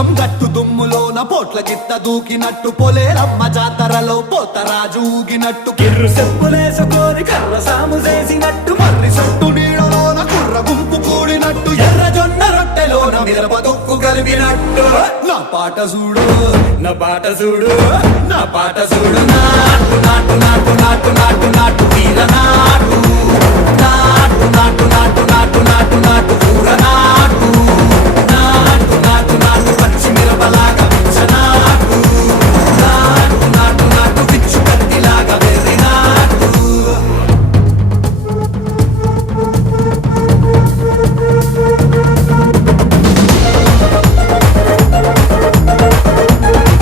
పోచం గట్టు దుమ్ములోన పోట్ల గిత్త దూకినట్టు పొలేరమ్మ జాతరలో పోతరాజు ఊగినట్టు కిర్రు చెప్పులేసుకొని కర్ర సాము చేసినట్టు మర్రి సొట్టు నీడలోన కుర్ర గుంపు కూడినట్టు ఎర్ర జొన్న రొట్టెలోన మిరప దొక్కు కలిపినట్టు నా పాట చూడు నా పాట చూడు నా పాట చూడు నాటు నాటు నాటు నాటు నాటు నాటు వీర నాటు నాటు నాటు నాటు నాటు నాటు నాటు